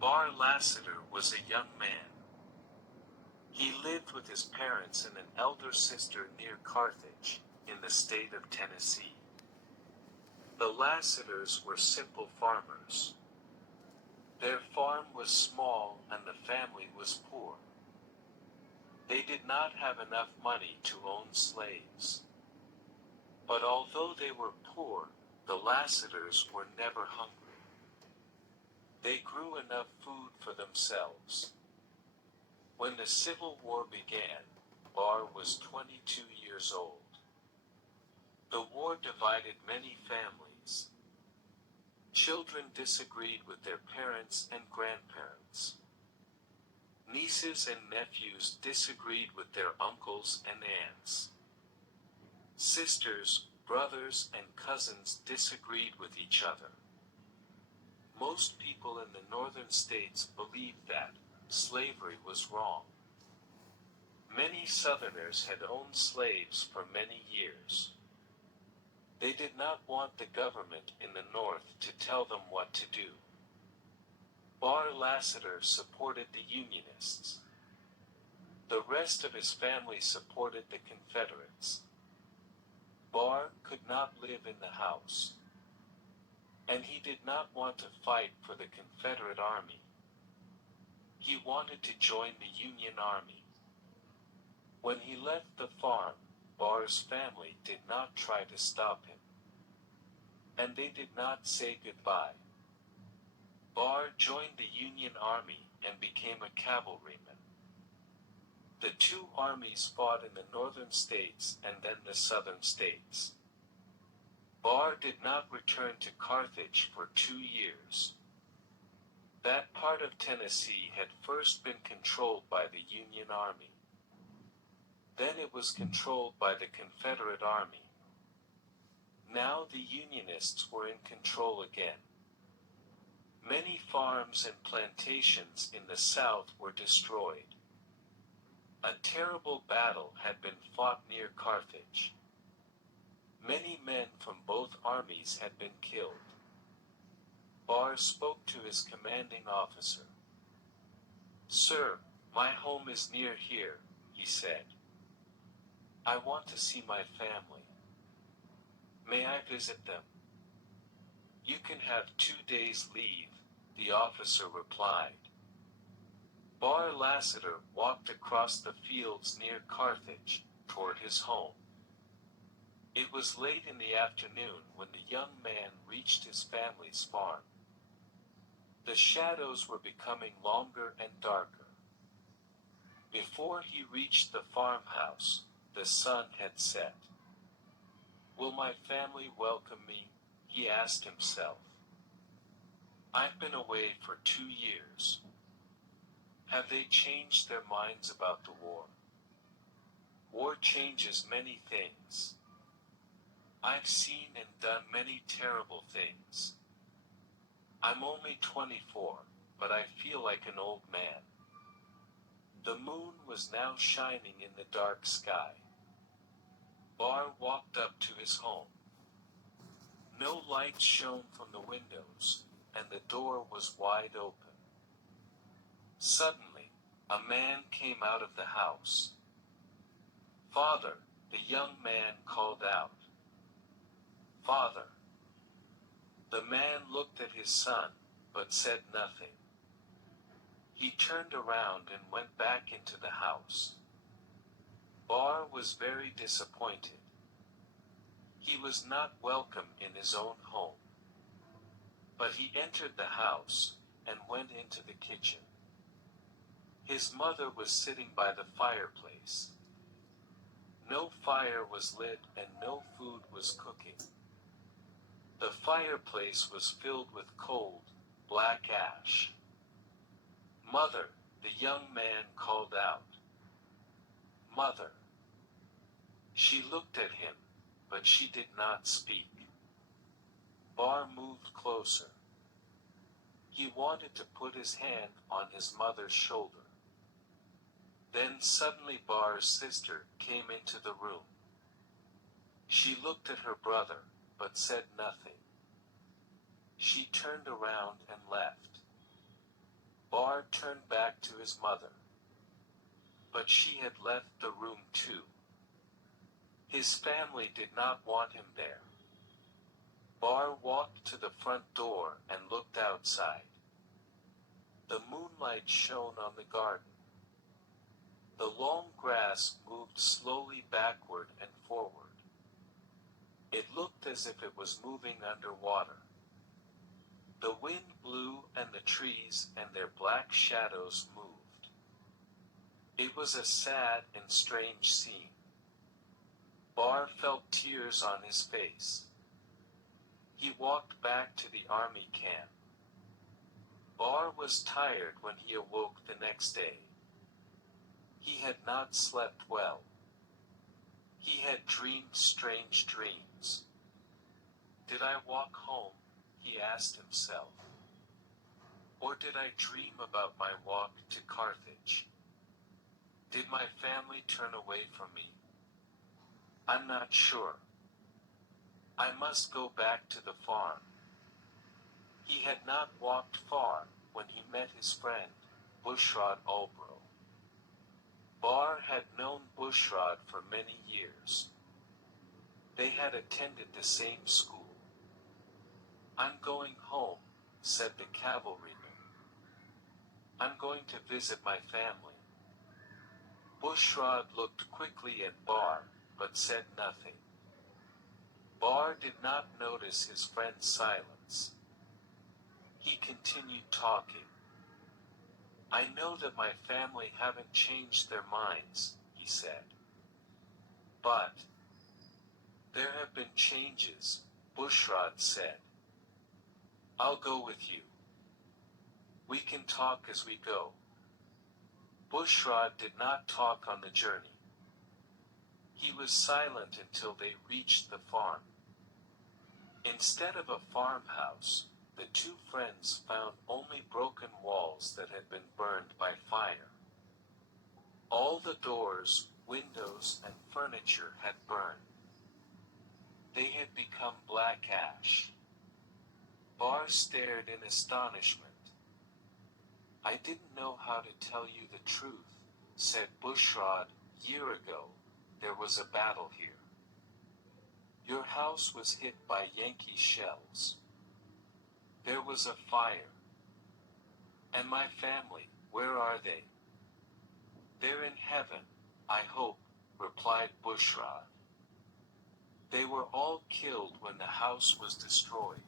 Bar Lassiter was a young man. He lived with his parents and an elder sister near Carthage, in the state of Tennessee. The Lassiters were simple farmers. Their farm was small and the family was poor. They did not have enough money to own slaves. But although they were poor, the Lassiters were never hungry. They grew enough food for themselves. When the Civil War began, Bar was 22 years old. The war divided many families. Children disagreed with their parents and grandparents. Nieces and nephews disagreed with their uncles and aunts. Sisters, brothers, and cousins disagreed with each other. Most people in the northern states believed that slavery was wrong. Many Southerners had owned slaves for many years. They did not want the government in the North to tell them what to do. Bar Lassiter supported the Unionists. The rest of his family supported the Confederates. Bar could not live in the house, and he did not want to fight for the Confederate Army. He wanted to join the Union Army. When he left the farm, Bar's family did not try to stop him, and they did not say goodbye. Bar joined the Union Army and became a cavalryman. The two armies fought in the northern states and then the southern states. Bar did not return to Carthage for 2 years. That part of Tennessee had first been controlled by the Union Army. Then it was controlled by the Confederate Army. Now the Unionists were in control again. Many farms and plantations in the South were destroyed. A terrible battle had been fought near Carthage. Many men from both armies had been killed. Bar spoke to his commanding officer. "Sir, my home is near here," he said. "I want to see my family. May I visit them?" "You can have 2 days' leave," the officer replied. Bar Lassiter walked across the fields near Carthage, toward his home. It was late in the afternoon when the young man reached his family's farm. The shadows were becoming longer and darker. Before he reached the farmhouse, the sun had set. "Will my family welcome me?" he asked himself. "I've been away for 2 years. Have they changed their minds about the war? War changes many things. I've seen and done many terrible things. I'm only 24, but I feel like an old man." The moon was now shining in the dark sky. Bar walked up to his home. No light shone from the windows, and the door was wide open. Suddenly, a man came out of the house. "Father," the young man called out. "Father." The man looked at his son, but said nothing. He turned around and went back into the house. Bar was very disappointed. He was not welcome in his own home. But he entered the house, and went into the kitchen. His mother was sitting by the fireplace. No fire was lit and no food was cooking. The fireplace was filled with cold, black ash. "Mother," the young man called out. "Mother." She looked at him, but she did not speak. Bar moved closer. He wanted to put his hand on his mother's shoulder. Then suddenly Bar's sister came into the room. She looked at her brother, but said nothing. She turned around and left. back to his mother. But she had left the room too. His family did not want him there. Bar walked to the front door and looked outside. The moonlight shone on the garden. The long grass moved slowly backward and forward. It looked as if it was moving underwater. The wind blew and the trees and their black shadows moved. It was a sad and strange scene. Bar felt tears on his face. He walked back to the army camp. Bar was tired when he awoke the next day. He had not slept well. He had dreamed strange dreams. Did I walk home? He asked himself. Or did I dream about my walk to Carthage? Did my family turn away from me? I'm not sure. I must go back to the farm. He had not walked far when he met his friend, Bushrod Ulbro. Bar had known Bushrod for many years. They had attended the same school. I'm going home, said the cavalryman. I'm going to visit my family. Bushrod looked quickly at Bar, but said nothing. Bar did not notice his friend's silence. He continued talking. I know that my family haven't changed their minds, he said. But there have been changes, Bushrod said. I'll go with you. We can talk as we go. Bushrod did not talk on the journey. He was silent until they reached the farm. Instead of a farmhouse, the two friends found only broken walls that had been burned by fire. All the doors, windows, and furniture had burned. They had become black ash. Bar stared in astonishment. I didn't know how to tell you the truth, said Bushrod. Year ago, there was a battle here. Your house was hit by Yankee shells. There was a fire. And my family, where are they? They're in heaven, I hope, replied Bushrod. They were all killed when the house was destroyed.